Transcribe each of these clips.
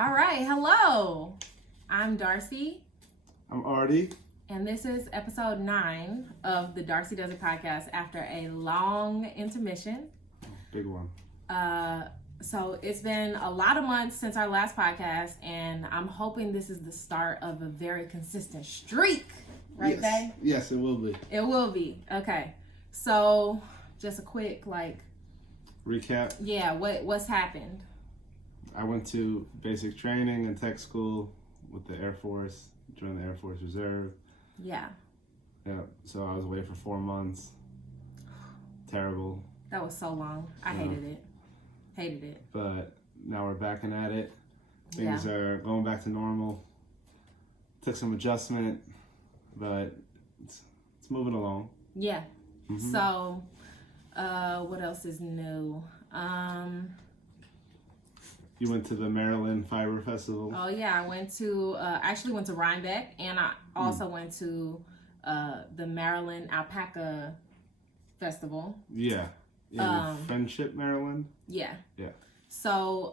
All right, hello. I'm Darcy. I'm Artie. And this is episode 9 of the Darcy Does It podcast after a long intermission. Big one. So it's been a lot of months since our last podcast, and I'm hoping this is the start of a very consistent streak. Right, Bay? Yes, it will be. It will be. Okay. So just a quick, recap. Yeah, what's happened? I went to basic training and tech school with the Air Force, joined the Air Force Reserve. Yeah. Yeah, so I was away for 4 months. Terrible. That was so long. I hated it. Hated it. But now we're back at it. Things are going back to normal. Took some adjustment, but it's moving along. Yeah. Mm-hmm. So, what else is new? You went to the Maryland Fiber Festival. Oh yeah, I went to actually went to Rhinebeck, and I also went to the Maryland Alpaca Festival. Yeah. In Friendship, Maryland. Yeah. Yeah. So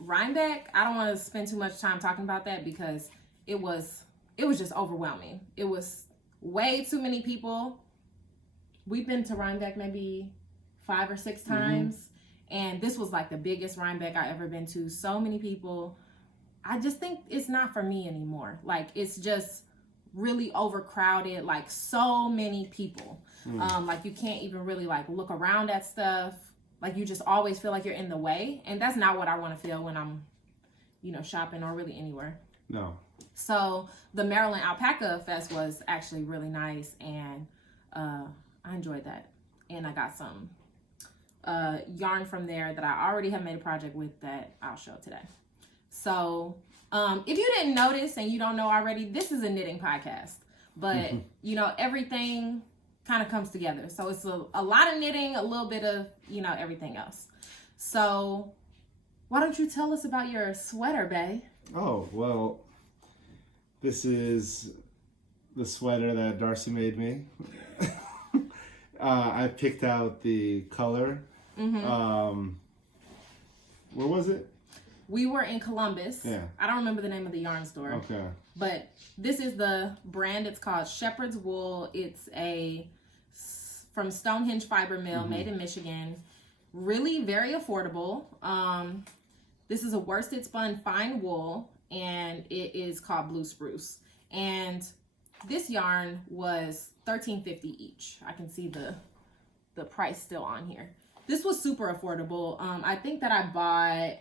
Rhinebeck, I don't want to spend too much time talking about that because it was just overwhelming. It was way too many people. We've been to Rhinebeck maybe 5 or 6 times. And this was like the biggest Rhinebeck I ever been to. So many people. I just think it's not for me anymore. Like, it's just really overcrowded. Like, so many people. Like, you can't even really like look around at stuff. Like, you just always feel like you're in the way. And that's not what I want to feel when I'm, shopping or really anywhere. No. So the Maryland Alpaca Fest was actually really nice. And I enjoyed that. And I got some yarn from there that I already have made a project with that I'll show today. So if you didn't notice and you don't know already, this is a knitting podcast, but everything kind of comes together. So it's a lot of knitting, a little bit of everything else. So why don't you tell us about your sweater, Bay? Oh, well, this is the sweater that Darcy made me. I picked out the color. Where was it? We were in Columbus. Yeah. I don't remember the name of the yarn store. Okay. But this is the brand. It's called Shepherd's Wool. It's from Stonehenge Fiber Mill, made in Michigan. Really very affordable. This is a worsted spun fine wool, and it is called Blue Spruce. And this yarn was $13.50 each. I can see the price still on here. This was super affordable. I think that I bought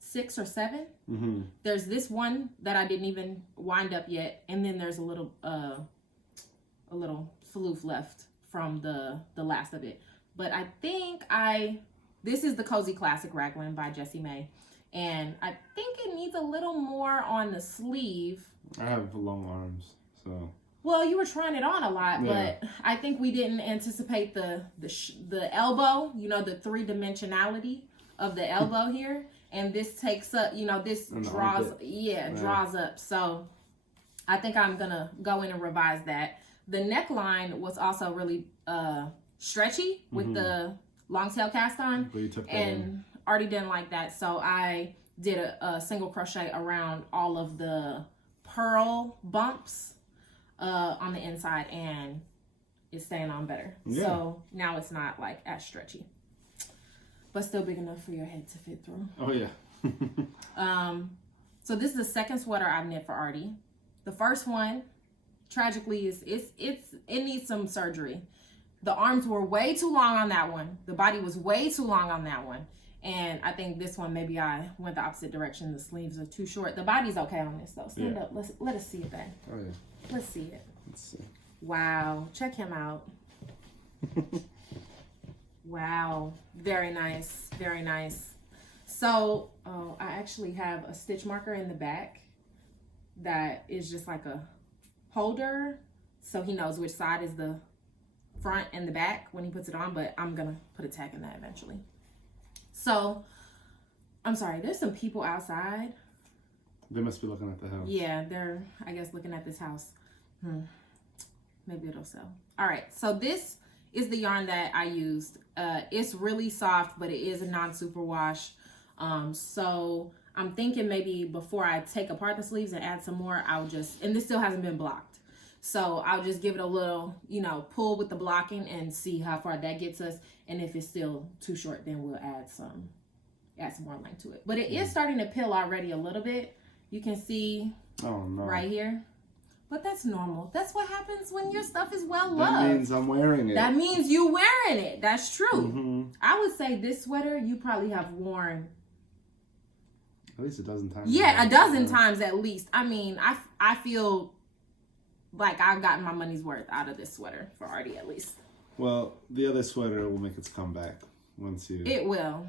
6 or 7. There's this one that I didn't even wind up yet, and then there's a little floof left from the last of it. But I think this is the Cozy Classic Raglan by Jessie May, and I think it needs a little more on the sleeve. I have long arms, so. Well, you were trying it on a lot, but I think we didn't anticipate the elbow, the 3-dimensionality of the elbow here. And this takes up, this draws, draws up. So I think I'm going to go in and revise that. The neckline was also really stretchy with the long tail cast on. But you took that and Artie didn't like that. So I did a single crochet around all of the pearl bumps on the inside, and it's staying on better. Yeah. So now it's not like as stretchy, but still big enough for your head to fit through. Oh yeah. So this is the second sweater I've knit for Artie. The first one, tragically, it needs some surgery. The arms were way too long on that one. The body was way too long on that one. And I think this one, maybe I went the opposite direction. The sleeves are too short. The body's okay on this though. Stand up. Let us see it back. Oh yeah. Let's see it. Let's see. Wow. Check him out. Wow. Very nice. Very nice. So, I actually have a stitch marker in the back that is just like a holder, so he knows which side is the front and the back when he puts it on, but I'm gonna put a tag in that eventually. So, I'm sorry, there's some people outside. They must be looking at the house. Yeah, they're, I guess, looking at this house. Maybe it'll sell. All right, so this is the yarn that I used. It's really soft, but it is a non-superwash. So I'm thinking maybe before I take apart the sleeves and add some more, I'll just, and this still hasn't been blocked. So I'll just give it a little, you know, pull with the blocking and see how far that gets us. And if it's still too short, then we'll add some more length to it. But it is starting to peel already a little bit. You can see right here. But that's normal. That's what happens when your stuff is well loved. That means I'm wearing it. That means you wearing it. That's true. Mm-hmm. I would say this sweater you probably have worn at least a dozen times. Yeah, a dozen times at least. I mean, I feel like I've gotten my money's worth out of this sweater for Artie at least. Well, the other sweater will make its comeback once you... It will.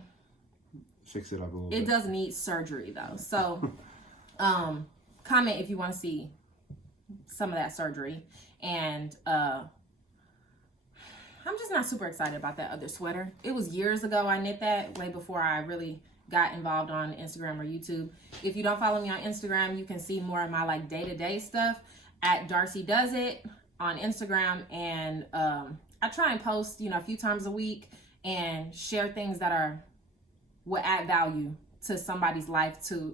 Fix it up a little bit. It does need surgery though. So, comment if you want to see some of that surgery. And I'm just not super excited about that other sweater. It was years ago I knit that, way before I really got involved on Instagram or YouTube. If you don't follow me on Instagram, you can see more of my like day-to-day stuff at Darcy Does It on Instagram. And I try and post, you know, a few times a week and share things that will add value to somebody's life, to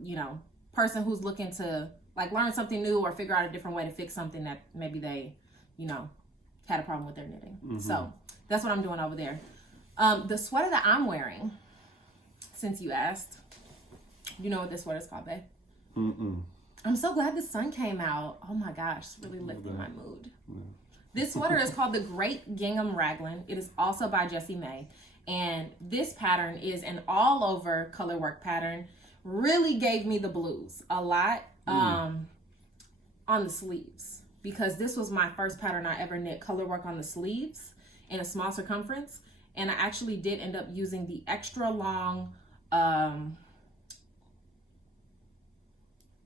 you know, person who's looking to like learn something new or figure out a different way to fix something that maybe they, you know, had a problem with their knitting. Mm-hmm. So that's what I'm doing over there. The sweater that I'm wearing, since you asked, you know what this sweater is called, babe? Mm-mm. I'm so glad the sun came out. Oh my gosh, it's really lifting my mood. Yeah. This sweater is called the Gr8 Gingham Raglan. It is also by Jessie May. And this pattern is an all over color work pattern. Really gave me the blues a lot on the sleeves, because this was my first pattern I ever knit color work on the sleeves in a small circumference. And I actually did end up using the extra long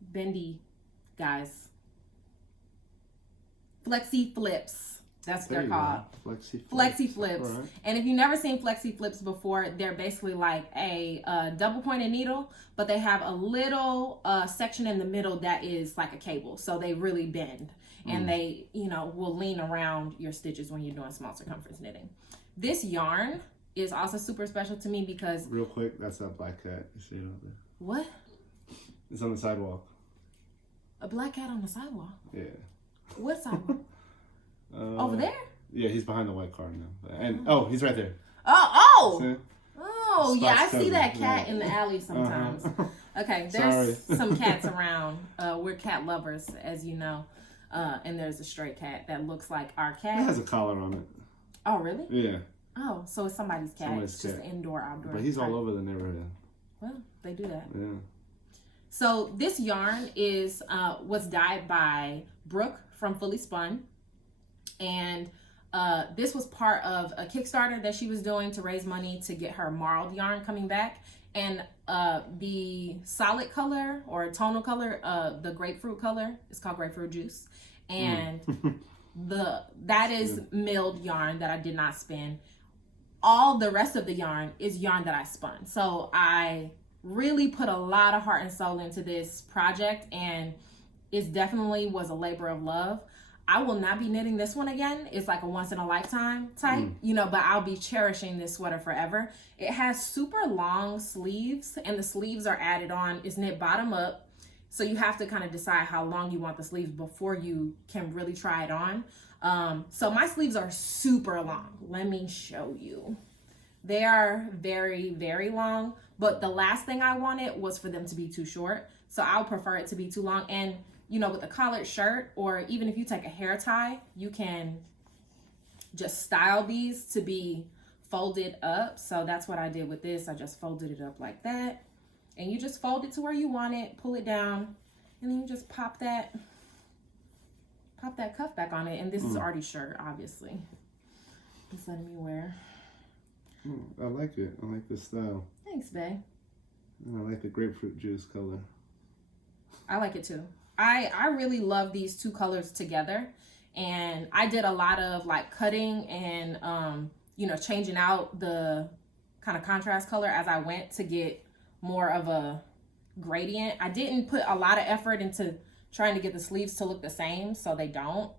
bendy guys, flexi flips. That's what they're called. Flexi flips. Right. And if you've never seen flexi flips before, they're basically like a double pointed needle, but they have a little section in the middle that is like a cable. So they really bend and they, you know, will lean around your stitches when you're doing small circumference knitting. This yarn is also super special to me because... Real quick, that's that black cat. You see it out there? What? It's on the sidewalk. A black cat on the sidewalk? Yeah. What sidewalk? Over there? Yeah, he's behind the white car now. And he's right there. Yeah, I see that cat in the alley sometimes. Okay, there's some cats around. We're cat lovers, as you know. And there's a stray cat that looks like our cat. It has a collar on it. Oh, really? Yeah. Oh, so it's somebody's cat. It's just indoor, outdoor. But he's all over the neighborhood. Well, they do that. Yeah. So this yarn was dyed by Brooke from Fully Spun. And this was part of a Kickstarter that she was doing to raise money to get her marled yarn coming back. And the solid color or tonal color, the grapefruit color, is called grapefruit juice. And that is milled yarn that I did not spin. All the rest of the yarn is yarn that I spun. So I really put a lot of heart and soul into this project, and it definitely was a labor of love. I will not be knitting this one again. It's like a once in a lifetime type, you know, but I'll be cherishing this sweater forever. It has super long sleeves, and the sleeves are added on. It's knit bottom up. So you have to kind of decide how long you want the sleeves before you can really try it on. So my sleeves are super long. Let me show you. They are very, very long, but the last thing I wanted was for them to be too short. So I'll prefer it to be too long. And you know, with a collared shirt, or even if you take a hair tie, you can just style these to be folded up. So that's what I did with this. I just folded it up like that. And you just fold it to where you want it, pull it down, and then you just pop that cuff back on it. And this is Artie's shirt, obviously. He's letting me wear. I like it. I like the style. Thanks, babe. And I like the grapefruit juice color. I like it too. I really love these two colors together, and I did a lot of like cutting and you know, changing out the kind of contrast color as I went to get more of a gradient. I didn't put a lot of effort into trying to get the sleeves to look the same, so they don't.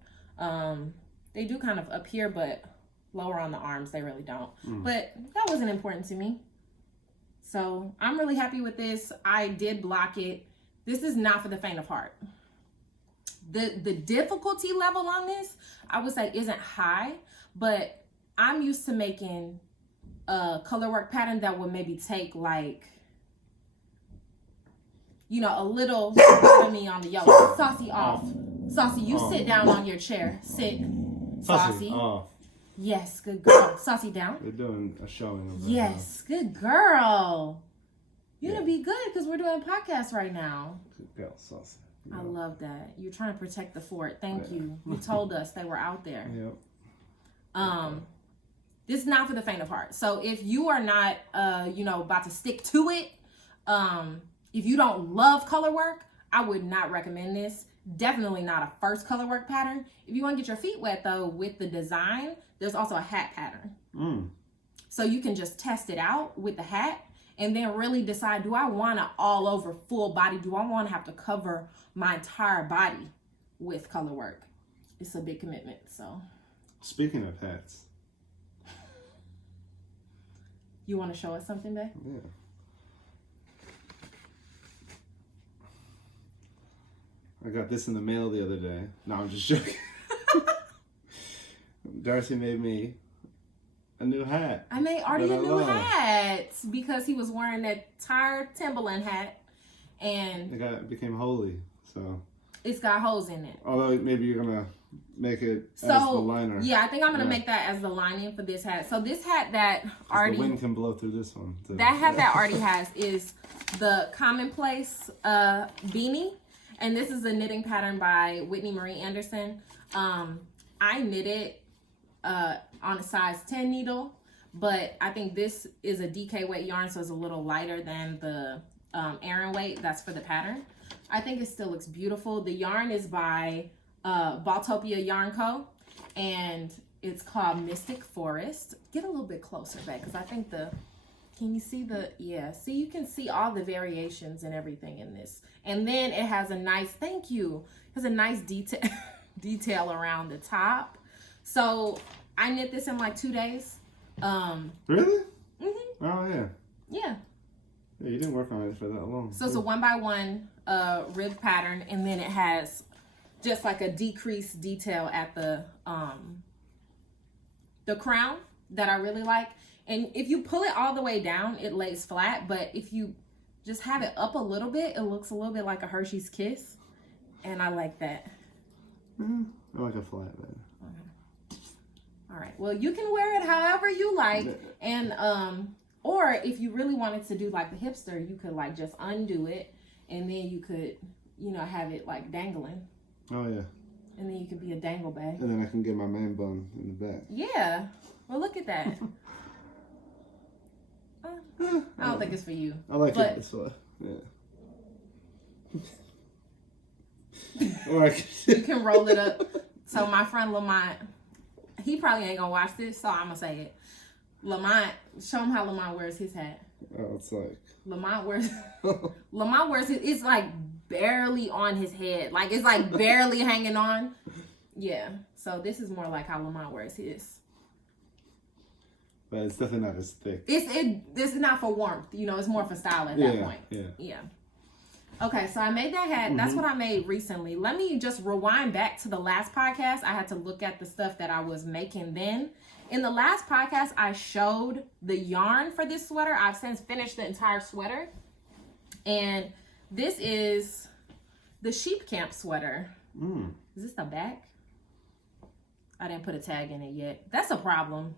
They do kind of up here, but lower on the arms they really don't. But that wasn't important to me. So I'm really happy with this. I did block it. This is not for the faint of heart. The difficulty level on this, I would say, isn't high, but I'm used to making a color work pattern that would maybe take like, you know, a little of me on the yellow. Saucy off. Saucy, you sit down on your chair. Sit. Saucy. Off. Yes, good girl. Saucy down. They're doing a showing of that. Yes, good girl. You're gonna be good because we're doing a podcast right now. Good girl, Saucy. I love that. You're trying to protect the fort. Thank you. You told us they were out there. Yep. This is not for the faint of heart. So if you are not, you know, about to stick to it, if you don't love color work, I would not recommend this. Definitely not a first color work pattern. If you want to get your feet wet though with the design, there's also a hat pattern. So you can just test it out with the hat and then really decide, do I want to all over full body? Do I want to have to cover my entire body with color work? It's a big commitment. So Speaking of hats. You want to show us something, babe? Yeah. I got this in the mail the other day. No, I'm just joking. Darcy made me a new hat. I made Artie a new hat because he was wearing that tired Timberland hat, and it became holy. So it's got holes in it. Although maybe you're gonna make it as the liner. Yeah, I think I'm gonna make that as the lining for this hat. So this hat that Artie, the wind can blow through this one too. That hat that Artie has is the Commonplace Beanie, and this is a knitting pattern by Whitney Marie Anderson. I knit it on a size 10 needle, but I think this is a DK weight yarn, so it's a little lighter than the Aran weight that's for the pattern. I think it still looks beautiful. The yarn is by Baltopia Yarn Co. and it's called Mystic Forest. Get a little bit closer back because I think can you see see, you can see all the variations and everything in this. And then it has a nice, thank you, it has a nice detail around the top. So I knit this in like 2 days. Really? Mm-hmm. Oh, yeah. Yeah. Yeah, you didn't work on it for that long. So it's a 1x1 rib pattern, and then it has just like a decreased detail at the crown that I really like. And if you pull it all the way down, it lays flat. But if you just have it up a little bit, it looks a little bit like a Hershey's Kiss. And I like that. I like a flat bed. All right. Well, you can wear it however you like. And, or if you really wanted to do like the hipster, you could like just undo it. And then you could, you know, have it like dangling. Oh, yeah. And then you could be a dangle bag. And then I can get my man bun in the back. Yeah. Well, look at that. I don't think it's for you. I like it this way. Yeah. Or you can roll it up. So my friend Lamont, he probably ain't gonna watch this, so I'm gonna say it. Lamont, show him how Lamont wears his hat. Oh, it's like Lamont wears it's like barely on his head. Like it's like barely hanging on. Yeah. So this is more like how Lamont wears his. But it's definitely not as thick. This is not for warmth, you know, it's more for style at that point. Yeah. Okay, so I made that hat. That's what I made recently. Let me just rewind back to the last podcast. I had to look at the stuff that I was making then. In the last podcast, I showed the yarn for this sweater. I've since finished the entire sweater. And this is the Sheepcamp Sweater. Is this the back? I didn't put a tag in it yet. That's a problem.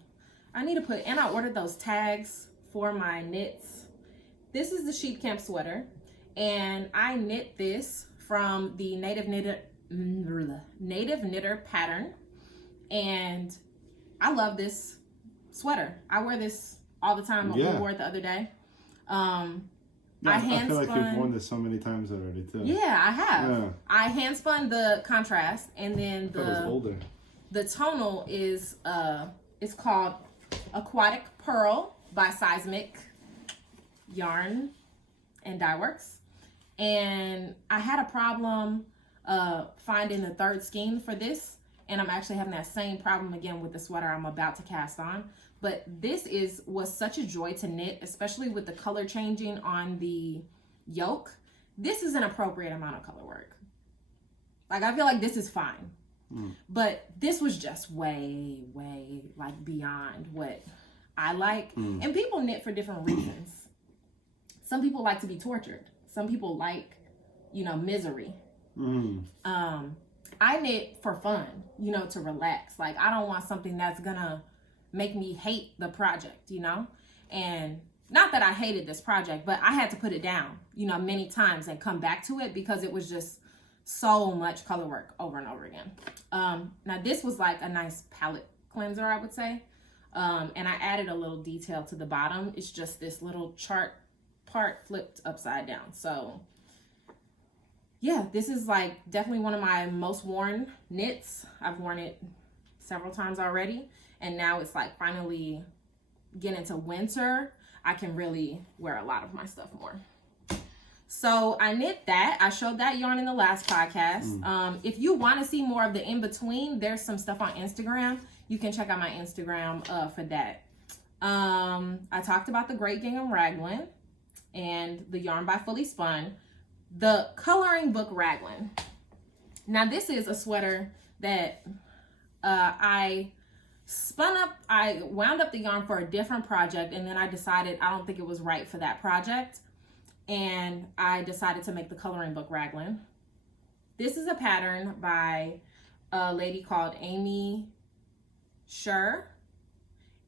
I need to put, and I ordered those tags for my knits. This is the Sheepcamp Sweater. And I knit this from the Native Knitter pattern. And I love this sweater. I wear this all the time. We wore it the other day. I feel like you've worn this so many times already too. Yeah, I have. Yeah. I hand spun the contrast, and then the tonal is it's called Aquatic Pearl by Seismic Yarn and Dye Works. And I had a problem finding the third skein for this, and I'm actually having that same problem again with the sweater I'm about to cast on. but this was such a joy to knit, especially with the color changing on the yoke. This is an appropriate amount of color work. Like, I feel like this is fine. But this was just way, way like beyond what I like. And people knit for different reasons. Some people like to be tortured. Some people like, you know, misery. I knit for fun, you know, to relax. Like, I don't want something that's gonna make me hate the project, you know? And not that I hated this project, but I had to put it down, you know, many times and come back to it because it was just so much color work over and over again. Now this was like a nice palette cleanser, I would say. And I added a little detail to the bottom. It's just this little chart part flipped upside down. So yeah, this is like definitely one of my most worn knits. I've worn it several times already. And now it's like finally getting into winter. I can really wear a lot of my stuff more. So I knit that. I showed that yarn in the last podcast. If you want to see more of the in-between, there's some stuff on Instagram. You can check out my Instagram for that. I talked about the Gr8 Gingham Raglan and the yarn by Fully Spun. The coloring book Raglan. Now this is a sweater that I wound up the yarn for a different project, and then I decided I don't think it was right for that project. And I decided to make the coloring book Raglan. This is a pattern by a lady called Amy Scher.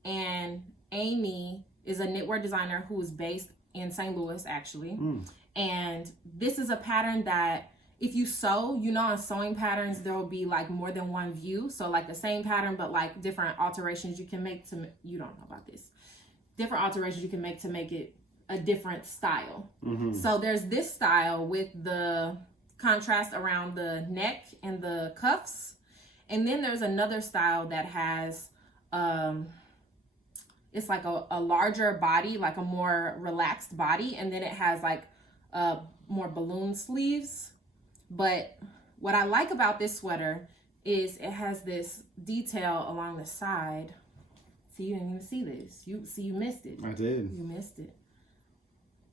And Amy is a knitwear designer who is based in St. Louis, actually. And this is a pattern that if you sew, you know, on sewing patterns, there will be like more than one view. So like the same pattern, but like different alterations you can make to, you don't know about this. Different alterations you can make to make it a different style. So there's this style with the contrast around the neck and the cuffs. And then there's another style that has, it's like a larger body, like a more relaxed body. And then it has like more balloon sleeves. But what I like about this sweater is it has this detail along the side. See, you didn't even see this. You missed it. I did. You missed it.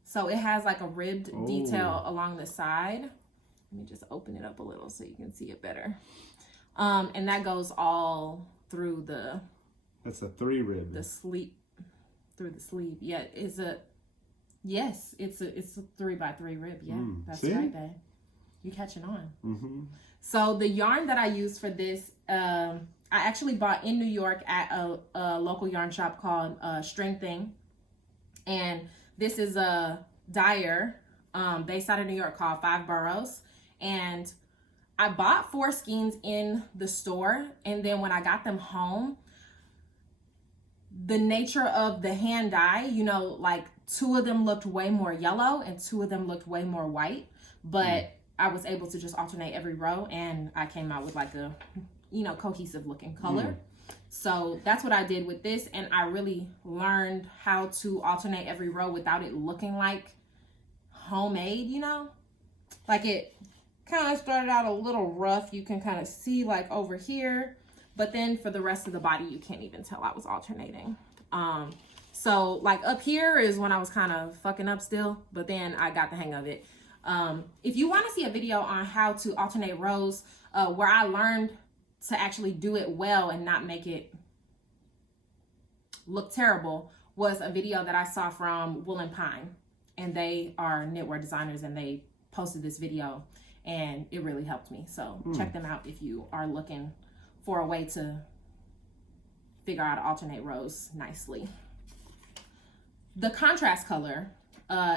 So it has like a ribbed detail along the side. Let me just open it up a little so you can see it better. And that goes all through the... That's a 3 rib. The sleeve, through the sleeve. Yeah, it's a 3x3 rib. Yeah, that's see? right, babe. You catching on. So the yarn that I used for this, I actually bought in New York at a local yarn shop called String Thing. And this is a dyer based out of New York called 5 Boroughs. And I bought 4 skeins in the store. And then when I got them home, the nature of the hand dye, you know, like 2 of them looked way more yellow and 2 of them looked way more white. But I was able to just alternate every row, and I came out with like a, you know, cohesive looking color. So that's what I did with this, and I really learned how to alternate every row without it looking like homemade, you know? Like it kind of started out a little rough. You can kind of see like over here, but then for the rest of the body, you can't even tell I was alternating. So like up here is when I was kind of fucking up still, but then I got the hang of it. If you want to see a video on how to alternate rows, where I learned to actually do it well and not make it look terrible, was a video that I saw from Wool and Pine, and they are knitwear designers, and they posted this video, and it really helped me. So check them out if you are looking for a way to figure out how to alternate rows nicely. The contrast color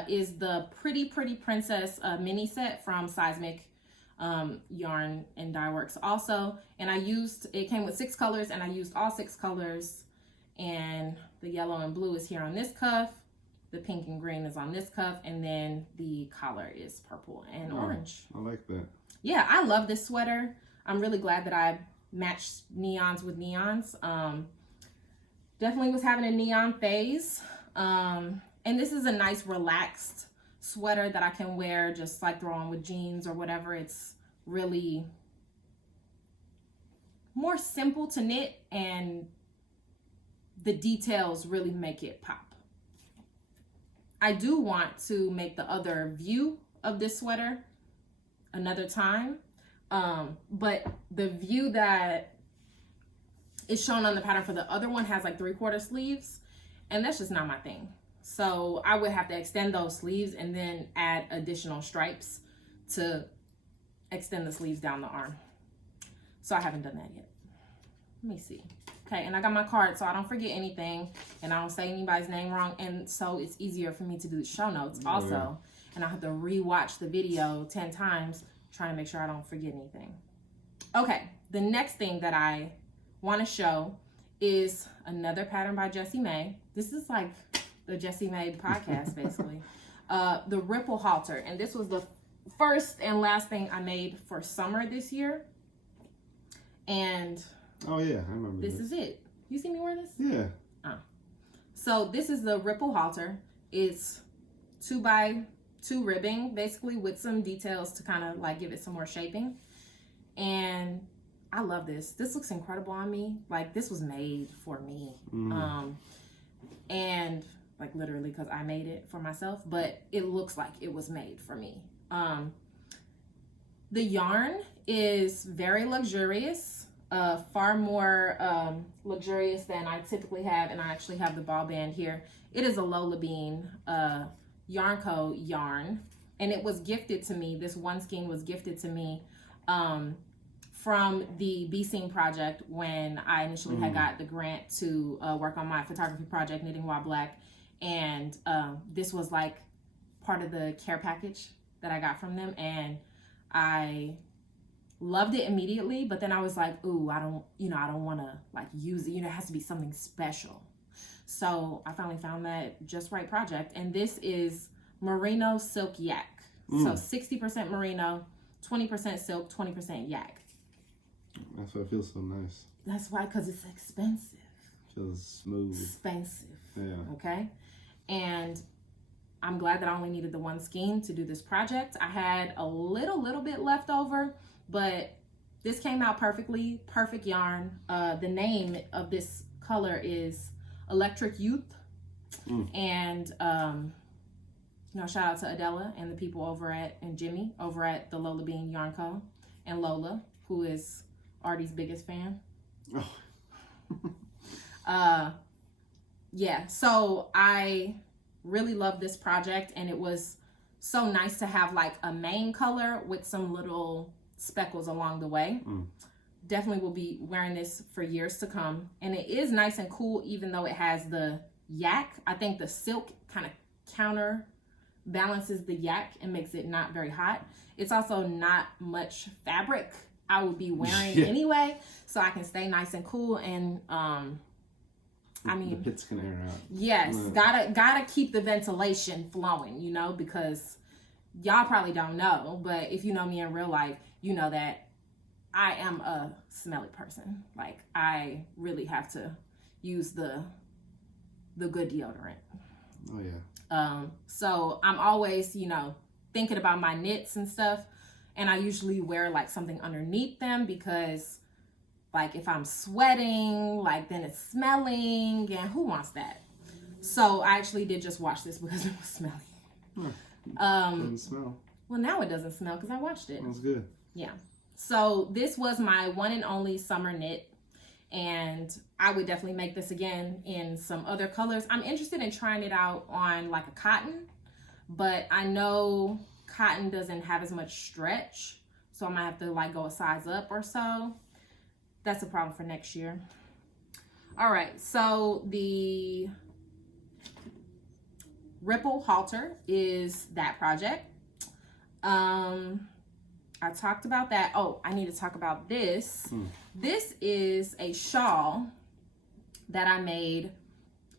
is the Pretty Princess mini set from Seismic Yarn and Dye Works also. And it came with 6 colors, and I used all 6 colors. And the yellow and blue is here on this cuff. The pink and green is on this cuff. And then the collar is purple and orange. I like that. Yeah, I love this sweater. I'm really glad that I matched neons with neons. Definitely was having a neon phase. And this is a nice relaxed sweater that I can wear just like throw on with jeans or whatever. It's really more simple to knit and the details really make it pop. I do want to make the other view of this sweater another time. But the view that is shown on the pattern for the other one has like 3/4 sleeves, and that's just not my thing. So I would have to extend those sleeves and then add additional stripes to extend the sleeves down the arm. So I haven't done that yet. Let me see. Okay, and I got my card so I don't forget anything and I don't say anybody's name wrong, and so it's easier for me to do the show notes also. Yeah. And I have to rewatch the video 10 times trying to make sure I don't forget anything. Okay, the next thing that I want to show is another pattern by Jessie May. This is like the Jessie May podcast, basically. The Ripple Halter, and this was the first and last thing I made for summer this year. And oh yeah, I remember this is it. You see me wear this? Yeah. Oh. So this is the Ripple Halter. It's 2x2 ribbing, basically, with some details to kind of like give it some more shaping. And I love this. This looks incredible on me. Like, this was made for me. And like literally because I made it for myself, but it looks like it was made for me. The yarn is very luxurious, far more luxurious than I typically have, and I actually have the ball band here. It is a Lola Bean Yarn Co. yarn, and it was gifted to me. This one skein was gifted to me from the B-Scene project when I initially had got the grant to work on my photography project, Knitting While Black. And this was like part of the care package that I got from them, and I loved it immediately. But then I was like, ooh, I don't want to like use it. It has to be something special. So I finally found that Just Right project, and this is merino silk yak. So 60% merino, 20% silk, 20% yak. That's why it feels so nice. That's why, because it's expensive. Feels smooth. Expensive. Yeah. Okay. And I'm glad that I only needed the one skein to do this project. I had a little bit left over, but this came out perfectly. Perfect yarn. The name of this color is Electric Youth. And shout out to Adela and the people over at, and Jimmy over at the Lola Bean Yarn Co. And Lola, who is Artie's biggest fan. Yeah, so I really love this project, and it was so nice to have like a main color with some little speckles along the way. Definitely will be wearing this for years to come, and it is nice and cool even though it has the yak. I think the silk kind of counter balances the yak and makes it not very hot. It's also not much fabric I would be wearing anyway, so I can stay nice and cool. And I mean, the pits can air out. Yes, gotta keep the ventilation flowing, because y'all probably don't know, but if you know me in real life, you know that I am a smelly person. Like, I really have to use the good deodorant. Oh yeah. So I'm always, thinking about my knits and stuff, and I usually wear like something underneath them because like if I'm sweating, like then it's smelling, and who wants that? So I actually did just wash this because it was smelly. Doesn't smell. Well, now it doesn't smell because I washed it. Smells good. Yeah. So this was my one and only summer knit, and I would definitely make this again in some other colors. I'm interested in trying it out on like a cotton, but I know cotton doesn't have as much stretch, so I might have to like go a size up or so. That's a problem for next year. All right, so the Ripple Halter is that project. I talked about that. Oh, I need to talk about this. This is a shawl that I made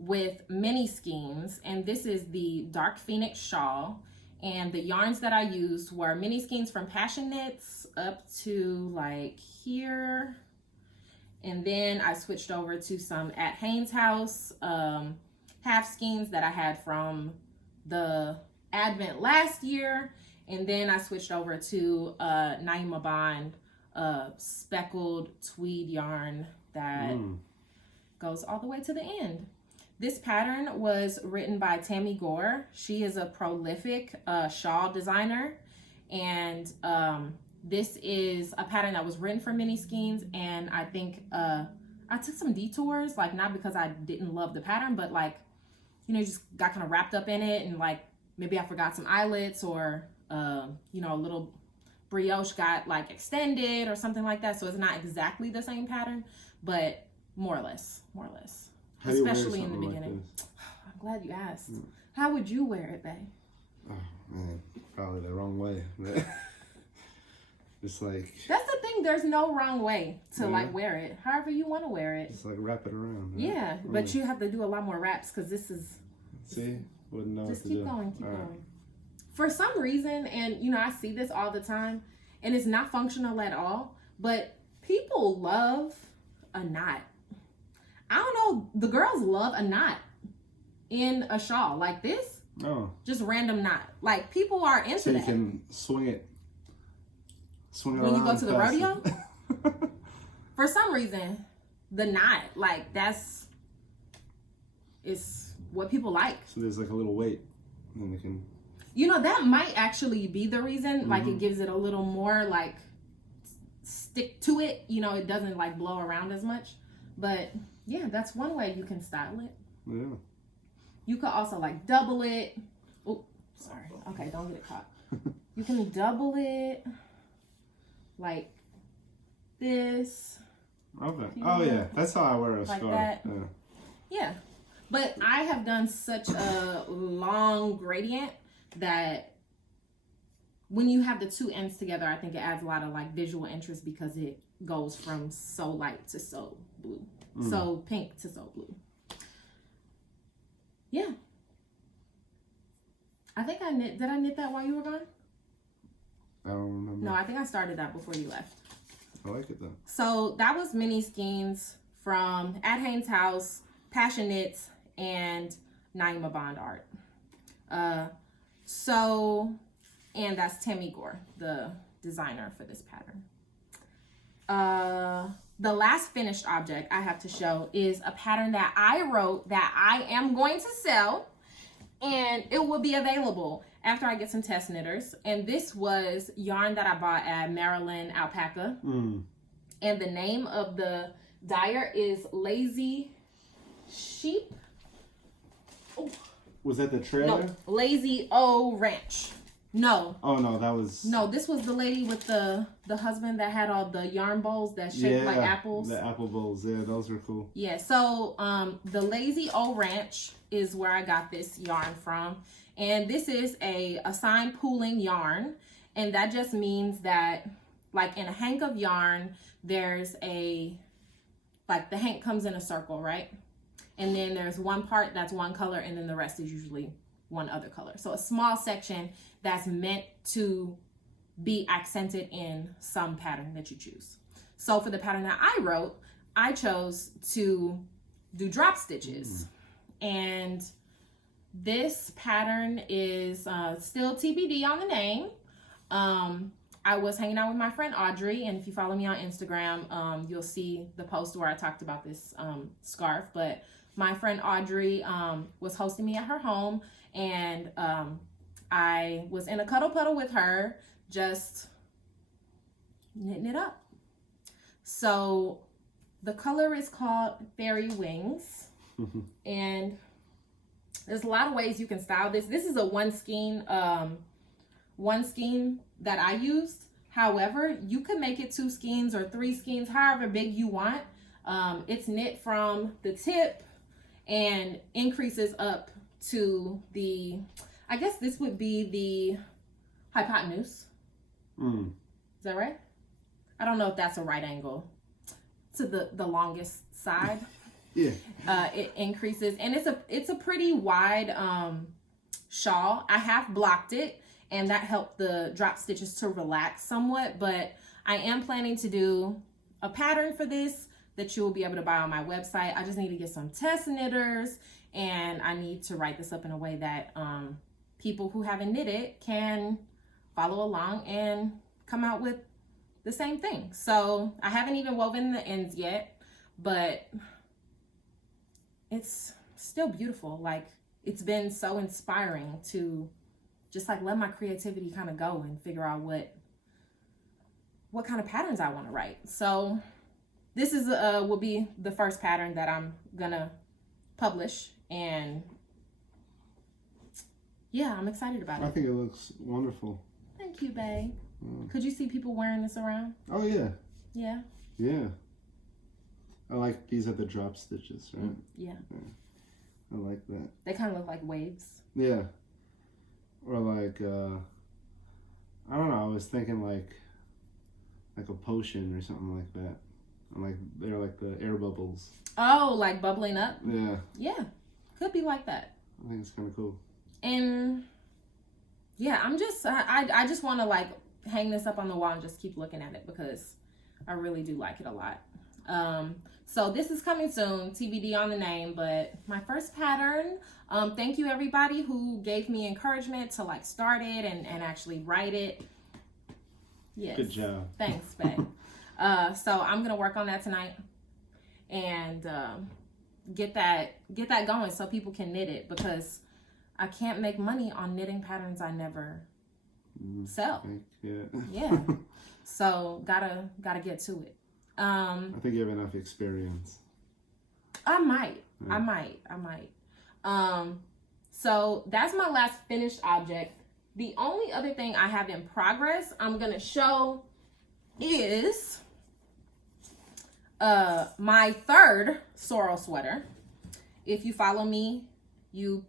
with mini skeins, and this is the Dark Phoenix shawl. And the yarns that I used were mini skeins from Passion Knits up to like here. And then I switched over to some at Haynes House half skeins that I had from the Advent last year. And then I switched over to Naima Bond speckled tweed yarn that goes all the way to the end. This pattern was written by Tammy Gore. She is a prolific shawl designer, and this is a pattern that was written for mini skeins, and I think I took some detours, like not because I didn't love the pattern, but like, you know, just got kind of wrapped up in it, and like maybe I forgot some eyelets, or you know, a little brioche got like extended or something like that. So it's not exactly the same pattern, but more or less. How do you wear Especially in the something beginning. like this? I'm glad you asked. How would you wear it, babe? Oh man, probably the wrong way. Just like, that's the thing, there's no wrong way to like wear it. However you want to wear it. Just like wrap it around. Right? Yeah, but you have to do a lot more wraps because this is. See, wouldn't know. Just what to keep do. going, keep All going. right. For some reason, and you know, I see this all the time, and it's not functional at all, but people love a knot. I don't know, the girls love a knot in a shawl like this. Oh. Just random knot. Like, people are into So you that. can swing it When around you go to the fast. rodeo? For some reason, the knot, like, it's what people like. So there's like a little weight, and we can. You know, that might actually be the reason. Like, it gives it a little more, like, stick to it. You know, it doesn't, like, blow around as much. But, yeah, that's one way you can style it. Yeah. You could also, like, double it. Oh, sorry. Okay, don't get it caught. You can double it like this. Okay. Oh yeah, that's how I wear a like scarf. that. Yeah. Yeah. But I have done such a long gradient that when you have the two ends together, I think it adds a lot of like visual interest because it goes from so light to so blue. So pink to so blue. Yeah. I think did I knit that while you were gone? I don't remember. No, I think I started that before you left. I like it though. So that was mini skeins from At Haynes House, Passion Knits, and Naima Bond Art. And that's Tammy Gore, the designer for this pattern. The last finished object I have to show is a pattern that I wrote that I am going to sell, and it will be available after I get some test knitters. And this was yarn that I bought at Maryland Alpaca. And the name of the dyer is Lazy Sheep. Oh. Was that the trailer? No, Lazy O Ranch. No. Oh no, that was. No, this was the lady with the husband that had all the yarn bowls that shaped like apples. The apple bowls, yeah, those were cool. Yeah, so the Lazy O Ranch is where I got this yarn from. And this is a assigned pooling yarn. And that just means that, like, in a hank of yarn, there's like, the hank comes in a circle, right? And then there's one part that's one color, and then the rest is usually one other color. So a small section that's meant to be accented in some pattern that you choose. So for the pattern that I wrote, I chose to do drop stitches. And this pattern is still TBD on the name. I was hanging out with my friend Audrey, and if you follow me on Instagram, you'll see the post where I talked about this scarf. But my friend Audrey was hosting me at her home, and I was in a cuddle puddle with her, just knitting it up. So the color is called Fairy Wings, and there's a lot of ways you can style this. This is a one skein that I used. However, you could make it 2 skeins or 3 skeins, however big you want. It's knit from the tip and increases up to the, I guess this would be the hypotenuse. Is that right? I don't know if that's a right angle. To the longest side. Yeah. It increases, and it's a pretty wide shawl. I half blocked it, and that helped the drop stitches to relax somewhat, but I am planning to do a pattern for this that you will be able to buy on my website. I just need to get some test knitters, and I need to write this up in a way that people who haven't knitted can follow along and come out with the same thing. So I haven't even woven the ends yet, but it's still beautiful. Like, it's been so inspiring to just like let my creativity kind of go and figure out what kind of patterns I want to write. So this is will be the first pattern that I'm gonna publish, and yeah, I'm excited about it. I think it looks wonderful. Thank you, babe. Could you see people wearing this around? Oh yeah. Yeah. Yeah. I like these are the drop stitches, right? Yeah. I like that. They kind of look like waves. Yeah. Or like I don't know, I was thinking like a potion or something like that. And like they're like the air bubbles. Oh, like bubbling up? Yeah. Yeah. Could be like that. I think it's kind of cool. And yeah, I just want to like hang this up on the wall and just keep looking at it because I really do like it a lot. So this is coming soon, TBD on the name, but my first pattern. Thank you everybody who gave me encouragement to like start it and actually write it. Yes. Good job. Thanks, babe. So I'm gonna work on that tonight and get that going so people can knit it, because I can't make money on knitting patterns I never sell. Yeah. Yeah. So gotta get to it. I think you have enough experience. I might. Yeah. I might. So that's my last finished object. The only other thing I have in progress I'm gonna show is my third Sorrel sweater. If you follow me, you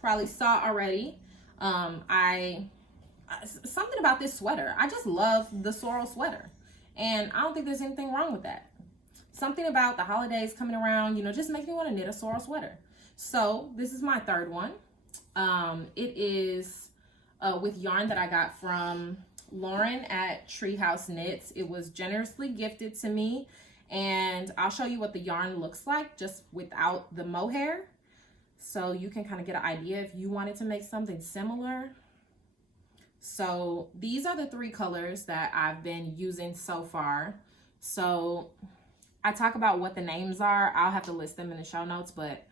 probably saw already. Something about this sweater. I just love the Sorrel sweater. And I don't think there's anything wrong with that. Something about the holidays coming around, you know, just makes me want to knit a Sorrel sweater. So this is my third one. It is with yarn that I got from Lauren at Treehouse Knits. It was generously gifted to me. And I'll show you what the yarn looks like just without the mohair. So you can kind of get an idea if you wanted to make something similar. So these are the 3 colors that I've been using so far. So I talk about what the names are. I'll have to list them in the show notes, but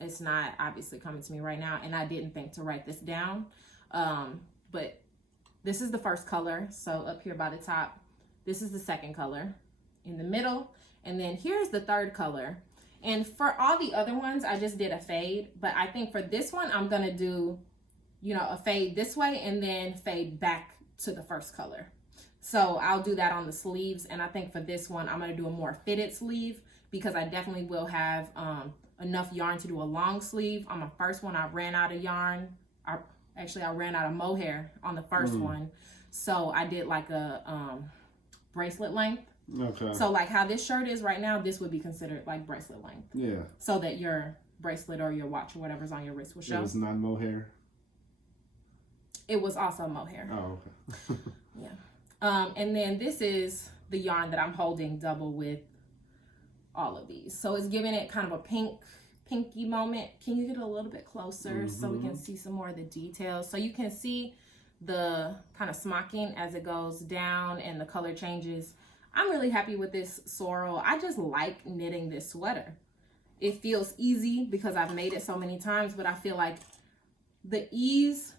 it's not obviously coming to me right now, and I didn't think to write this down. But this is the first color. So up here by the top, this is the second color in the middle, and then here's the third color. And for all the other ones, I just did a fade, but I think for this one, I'm gonna do, you know, a fade this way and then fade back to the first color. So I'll do that on the sleeves. And I think for this one, I'm going to do a more fitted sleeve because I definitely will have enough yarn to do a long sleeve. On my first one, I ran out of yarn. I ran out of mohair on the first one. So I did like a bracelet length. Okay. So like how this shirt is right now, this would be considered like bracelet length. Yeah. So that your bracelet or your watch or whatever's on your wrist will show. It was not mohair? It was also mohair. Oh, okay. Yeah. And then this is the yarn that I'm holding double with all of these. So it's giving it kind of a pinky moment. Can you get a little bit closer so we can see some more of the details? So you can see the kind of smocking as it goes down and the color changes. I'm really happy with this Sorrel. I just like knitting this sweater. It feels easy because I've made it so many times, but I feel like the ease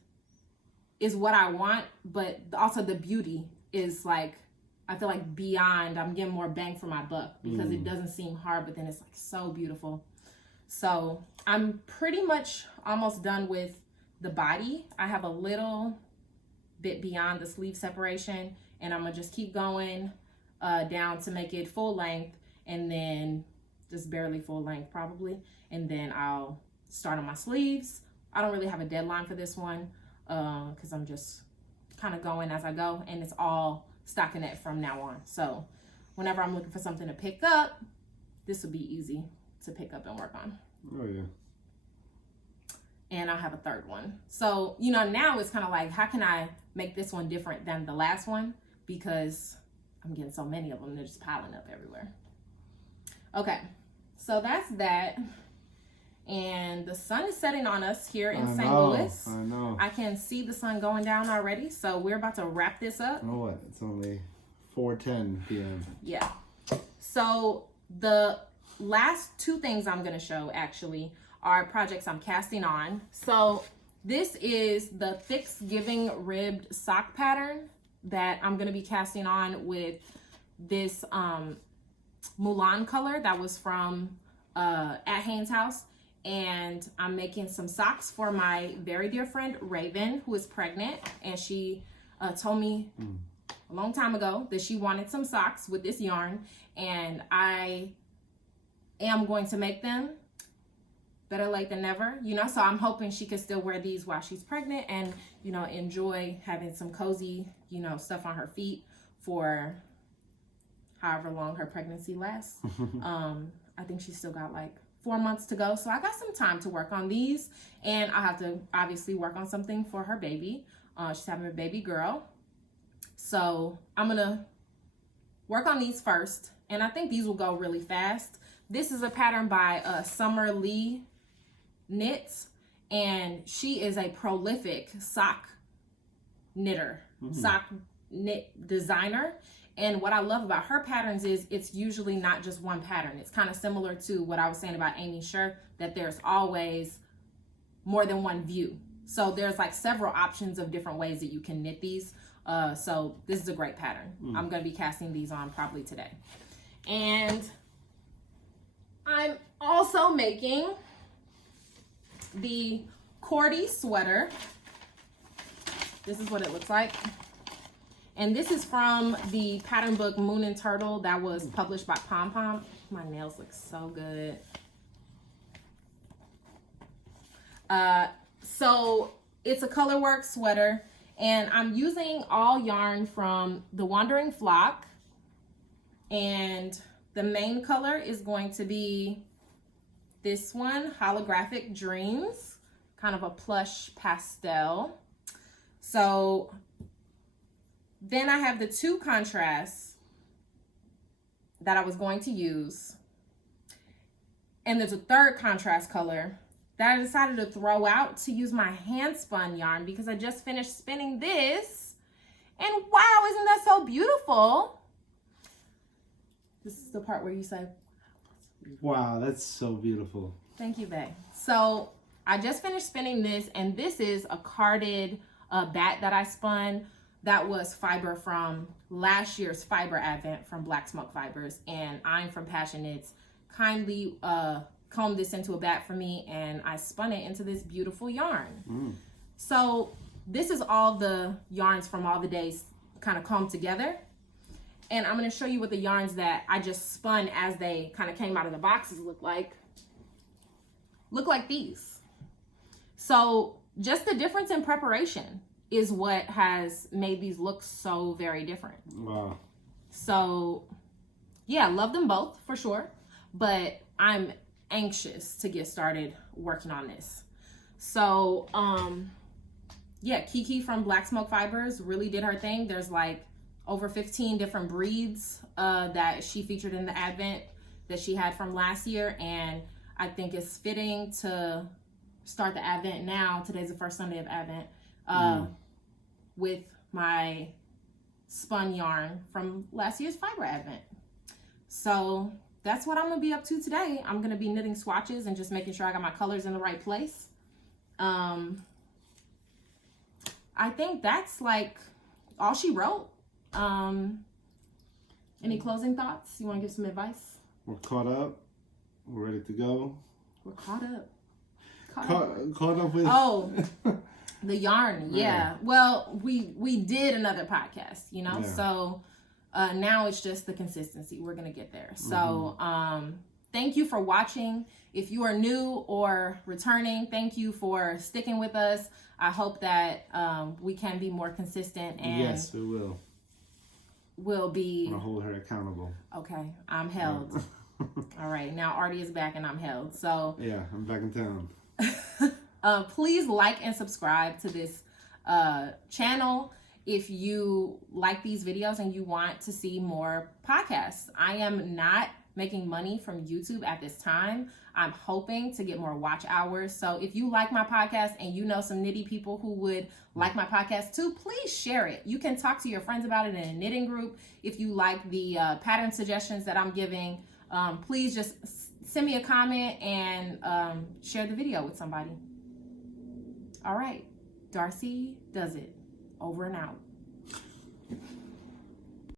is what I want, but also the beauty is like, I feel like beyond, I'm getting more bang for my buck because it doesn't seem hard, but then it's like so beautiful. So I'm pretty much almost done with the body. I have a little bit beyond the sleeve separation, and I'm gonna just keep going down to make it full length, and then just barely full length probably. And then I'll start on my sleeves. I don't really have a deadline for this one because I'm just kind of going as I go, and it's all stockinette from now on. So whenever I'm looking for something to pick up, this will be easy to pick up and work on. Oh yeah. And I'll have a third one. So, you know, now it's kind of like, how can I make this one different than the last one? Because I'm getting so many of them, they're just piling up everywhere. Okay, so that's that. And the sun is setting on us here in St. Louis. I know. I can see the sun going down already. So we're about to wrap this up. Oh, what? It's only 4:10 p.m. Yeah. So the last two things I'm going to show actually are projects I'm casting on. So this is the Thanksgiving ribbed sock pattern that I'm going to be casting on with this Mulan color that was from at Haynes House. And I'm making some socks for my very dear friend Raven, who is pregnant, and she told me a long time ago that she wanted some socks with this yarn, and I am going to make them. Better late than never, you know, so I'm hoping she can still wear these while she's pregnant and, you know, enjoy having some cozy, you know, stuff on her feet for however long her pregnancy lasts. I think she's still got like 4 months to go, so I got some time to work on these, and I have to obviously work on something for her baby. She's having a baby girl, so I'm gonna work on these first, and I think these will go really fast. This is a pattern by Summer Lee Knits, and she is a prolific sock knitter, sock knit designer. And what I love about her patterns is it's usually not just one pattern. It's kind of similar to what I was saying about Amy Sher, that there's always more than one view. So there's like several options of different ways that you can knit these. So this is a great pattern. I'm going to be casting these on probably today. And I'm also making the Gr8 sweater. This is what it looks like. And this is from the pattern book Moon and Turtle that was published by Pom Pom. My nails look so good. So it's a colorwork sweater, and I'm using all yarn from the Wandering Flock. And the main color is going to be this one, Holographic Dreams, kind of a plush pastel. So then I have the two contrasts that I was going to use. And there's a third contrast color that I decided to throw out to use my hand spun yarn because I just finished spinning this. And wow, isn't that so beautiful? This is the part where you say, wow, that's so beautiful. Thank you, babe. So I just finished spinning this, and this is a carded bat that I spun. That was fiber from last year's fiber advent from Black Smoke Fibers, and I'm from Passion Knits kindly combed this into a bat for me, and I spun it into this beautiful yarn. So this is all the yarns from all the days kind of combed together, and I'm going to show you what the yarns that I just spun as they kind of came out of the boxes look like these. So just the difference in preparation is what has made these look so very different. Wow. So yeah, love them both for sure, but I'm anxious to get started working on this. So yeah, Kiki from Black Smoke Fibers really did her thing. There's like over 15 different breeds that she featured in the advent that she had from last year, and I think it's fitting to start the advent now. Today's the first Sunday of advent. With my spun yarn from last year's fiber advent. So that's what I'm gonna be up to today. I'm gonna be knitting swatches and just making sure I got my colors in the right place. I think that's like all she wrote. Any closing thoughts? You wanna give some advice? We're caught up. We're ready to go. We're caught up. Caught up with... Oh, the yarn, yeah. Well, we did another podcast, you know? Yeah. So now it's just the consistency. We're going to get there. So thank you for watching. If you are new or returning, thank you for sticking with us. I hope that we can be more consistent, and yes, we will. We'll be... I'm going to hold her accountable. Okay, I'm held. All right, now Artie is back and I'm held. So yeah, I'm back in town. Please like and subscribe to this channel if you like these videos and you want to see more podcasts. I am not making money from YouTube at this time. I'm hoping to get more watch hours. So if you like my podcast and you know some knitty people who would like my podcast too, please share it. You can talk to your friends about it in a knitting group. If you like the pattern suggestions that I'm giving, please just send me a comment and share the video with somebody. All right, Darcy does it. Over and out.